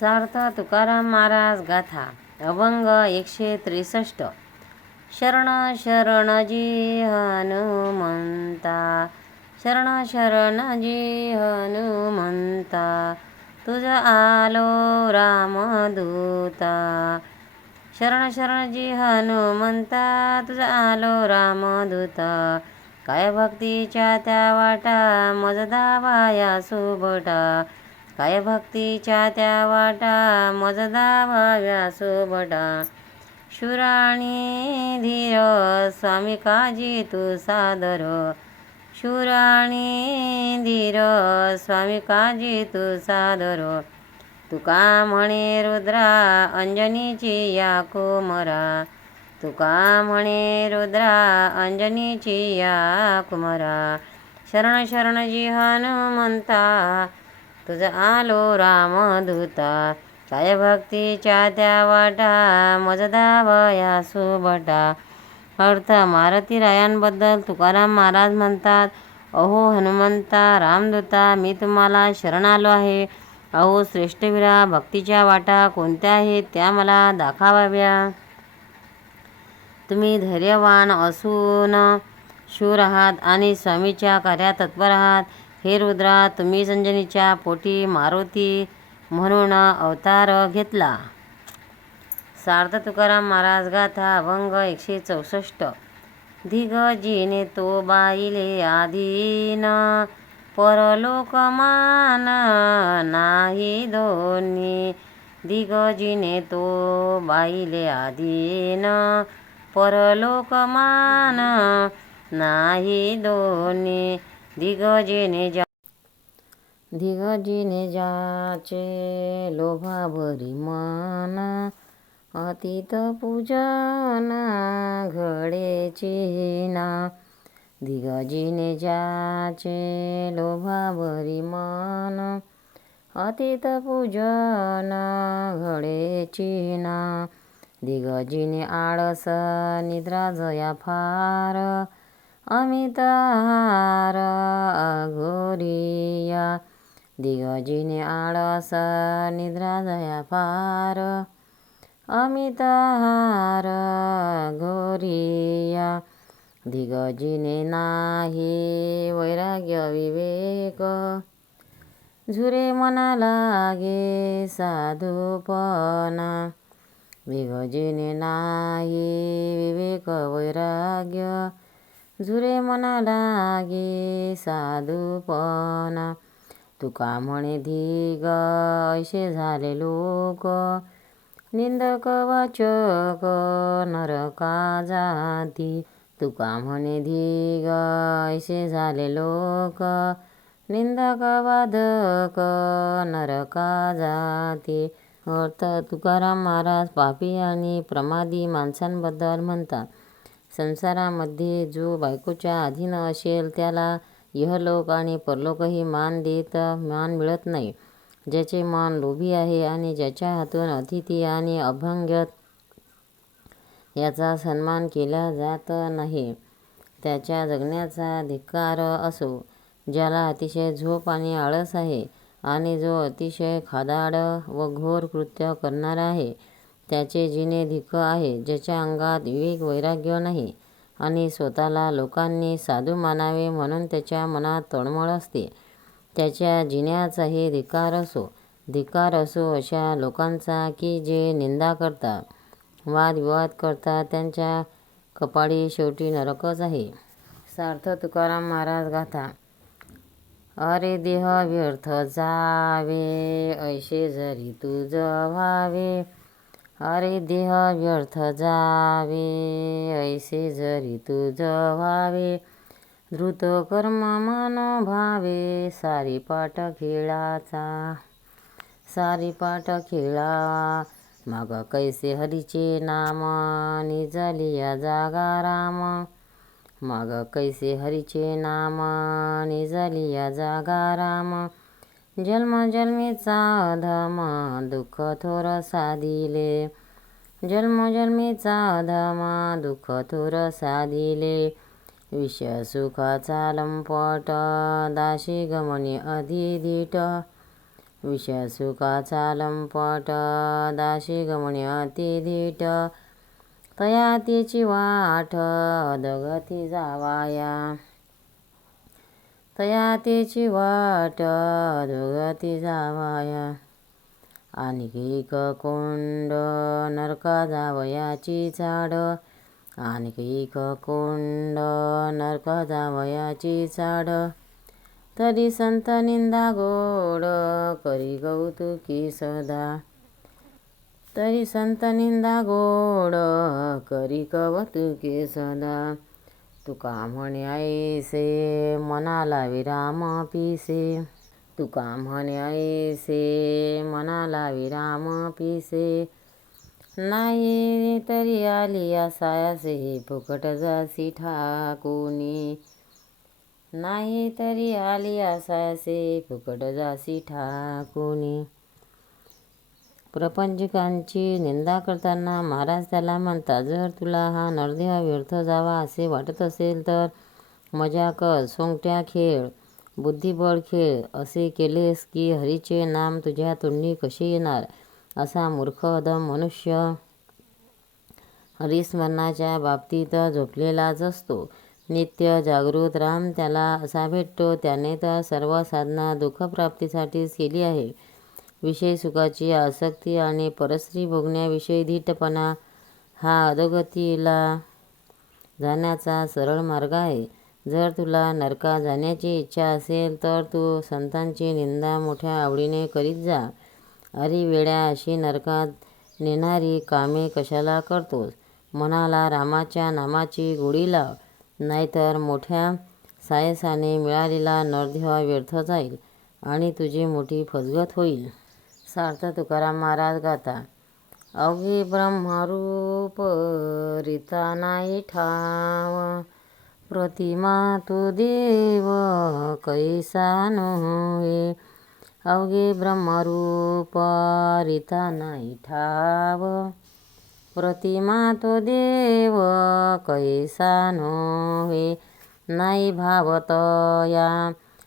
सार्थ तुकाराम महाराज गाथा अभंग एकशे त्रेसष्ट. शरण शरण जी हनुमंता शरण शरण जी हनुमंता तुझ आलो रामदूता. शरण शरण जी हनुमंता तुझ आलो रामदूता. काय भक्तीच्या त्या वाटा मजदा वाया सुबटा. काय भक्तीच्या त्या वाटा मजदा भाव्या सोबटा. शुराणी धीर स्वामी काजी तू सादर. शुराणी धीर स्वामी काजी तू सादर. तुका म्हणे रुद्रा अंजनीची या कुमरा. तुका म्हणे रुद्रा अंजनीची या कुमरा. शरण शरण जी हनुमंता तुझ आलो रामदूता. काय भक्तीच्या त्या वाटा मजदावया सुबटा अर्थ मारुती रायांबद्दल तुकाराम महाराज म्हणतात अहो हनुमंता रामदूता मी तुम्हाला शरण आलो आहे. अहो श्रेष्ठवीरा भक्तीच्या वाटा कोणत्या आहेत त्या मला दाखवाव्या. तुम्ही धैर्यवान असून शूर आहात आणि स्वामीच्या कार्यात तत्पर आहात. हे रुद्रा तुम्ही संजनीच्या पोटी मारुती म्हणून अवतार घेतला. सार्थ तुकाराम महाराज गाथा अभंग एकशे चौसष्ट. धिगजीने तो बाईले आधीन परलोकमान नाही दोन्ही. दिगजीने तो बाईले आधीन परलोकमान नाही दोन्ही. दिगजीने जा दिगजीने जाचे लोभाभरी मन अतीत पूजन घडेची ना दिगजीने जाचे लोभाभरी मन अतीत पूजन घडेची ना दिगजीने आळस निद्रा जया फार अमित दिगजीने आळस निद्रा जया फार अमित हार घोरिया दिगजीने नाही वैराग्य विवेक झुरे मना लागे साधूपणा. दिगजीने नाही विवेक वैराग्य झुरे मना लागे साधूपणा. तुका म्हणे धीग ऐसे झाले लोक. निंदक वाचक नरका जाती. तुका म्हणे धीग ऐसे झाले लोक. निंदक वादक नरका जाती. अर्थ तुकाराम महाराज पापी आणि प्रमादी माणसांबद्दल म्हणतात. संसारामध्ये जो बायकोच्या अधीन असेल त्याला इहलोक आणि परलोकही मान देत मान मिळत नाही. ज्याचे मन लोभी आहे आणि ज्याच्या हातून अतिथी आणि अभंगत याचा सन्मान केला जात नाही त्याच्या जगण्याचा धिक्कार असो ज्याला अतिशय झोप आणि आळस आहे आणि जो अतिशय खादाड व घोर कृत्य करणारा आहे त्याचे जिने धिक्क आहे ज्याच्या अंगात विवेक वैराग्य नाही. आणि स्वतःला लोकांनी साधू मानावे म्हणून त्याच्या मनात तळमळ असते. त्याच्या जिन्याचाही धिकार असो धिकार असो अशा लोकांचा की जे निंदा करतात वादविवाद करतात त्यांच्या कपाळी शेवटी नरकच आहे. सार्थ तुकाराम महाराज गाथा अरे देह व्यर्थ जावे ऐसे जरी तुझ व्हावे अरे देह व्यर्थ जावे ऐसे जरी तुझ व्हावे. द्रुत कर्म मन भावे सारी पाठ खेळाचा सारी पाठ खेळा. मग कैसे हरीचे नाम निजलिया जागा राम. मग कैसे हरीचे नाम निजलिया जागा राम. जन्म जन्मीचा धम दुःख थोर साधिले जन्म जन्मीचा धम दुःख थोर साधिले विष सुखाचा लंपट दाशी गमनी अधिधीट विषयसुखाचा लंपट दाशी गमनी अतिधीट तया तिची वाट अधगती जावाया. तयातीची वाट अधोगती जावाया. आणखी एक कोंड नरका जावयाची चाड आणखी एक कोंड नरका जावयाची चाड तरी संत निंदा गोड करी गौतुकी सदा. तरी संत निंदा गोड करी कौतुकी सदा. तुका म्हणे ऐसे मनाला विराम पिसे. तुका म्हणे ऐसे मनाला विराम पिसे. नाही तरी आली असायसे फुकट जासी ठाकुनी. नाही तरी आली असायसे फुकट जासी ठाकुनी. प्रपंचकांची निंदा करताना महाराज त्याला म्हणतात जर तुला हा नरदेह व्यर्थ जावा असे वाटत असेल तर मजा कर. सोंगट्या खेळ बुद्धिबळ खेळ असे केलेस की हरीचे नाम तुझ्या तोंडी कसे येणार? असा मूर्ख अदम मनुष्य हरिस्मरणाच्या बाबतीत झोपलेलाच असतो. नित्य जागृत राम त्याला असा भेटतो त्याने तर सर्व साधना दुःखप्राप्तीसाठीच केली आहे. विषय सुखाची आसक्ती आणि परस्त्री भोगण्याविषयी धीटपणा हा अधोगतीला जाण्याचा सरळ मार्ग आहे. जर तुला नरका जाण्याची इच्छा असेल तर तू संतांची निंदा मोठ्या आवडीने करीत जा. अरे वेड्या अशी नरकात नेणारी कामे कशाला करतोस? मनाला रामाच्या नामाची गोडी लाव नाहीतर मोठ्या सायसाने मिळालेला नरदेह व्यर्थ जाईल आणि तुझी मोठी फसगत होईल. सार्थ तुकाराम महाराज गाता अवघे ब्रह्मरूप रीता नाही ठाव प्रतिमा तू देव कैसा नोहे अवघे ब्रह्मरूप रिता नाही ठाव प्रतिमा तो देव कैसा नोहे नाही भावतया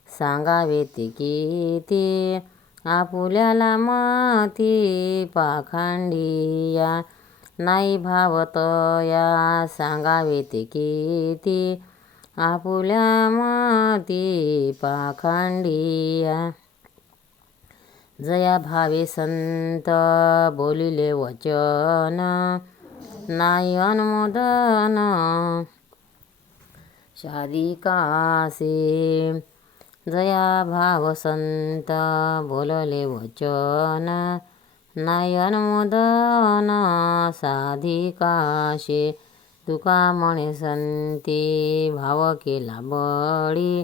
सांगावे ते किती आपुल्याला माती पाखांडिया नाही भावतया सांगावे ते किती? आपुल्या माती पाखांडिया. जया भावे संत बोलिले वचन नाही अनुमोदन. शादिकासे जया भाव संत बोलले वचन नाही अनुमोदन साधिकाशे तुका म्हणे संती भाव केला बळी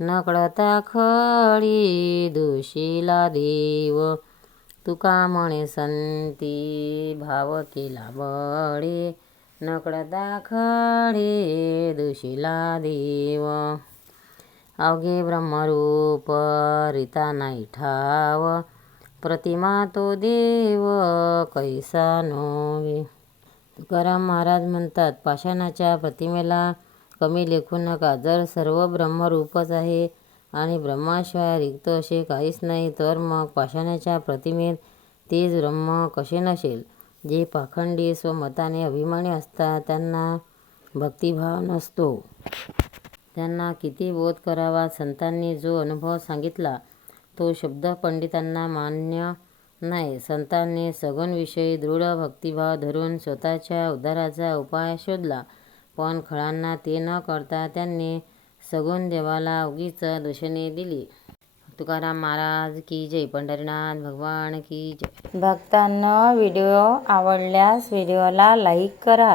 नकळता खळी दुशीला देव तुका म्हणे संती भाव केला बळी नकळता खळी दुशीला देव. अवघे ब्रह्मरूप रीता नाही ठाव. प्रतिमा तो देव कैसा नोवे. तुकाराम महाराज म्हणतात पाषाणाच्या प्रतिमेला कमी लेखू नका. जर सर्व ब्रह्मरूपच आहे आणि ब्रह्माशिवाय रिक्त असे काहीच नाही तर मग पाषाणाच्या प्रतिमेत तेच ब्रह्म कसे नसेल? जे पाखंडी स्वमताने अभिमानी असतात त्यांना भक्तिभाव नसतो. त्यांना किती बोध करावा संतांनी जो अनुभव सांगितला तो शब्द पंडितांना मान्य नाही. संतांनी सगुणविषयी दृढ भक्तिभाव धरून स्वतःच्या उद्धाराचा उपाय शोधला पण खळांना ते न करता त्यांनी सगुण देवाला उगीच दूषणे दिली. तुकाराम महाराज की जय. पंढरीनाथ भगवान की जय. भक्तांना व्हिडिओ आवडल्यास व्हिडिओला लाईक करा.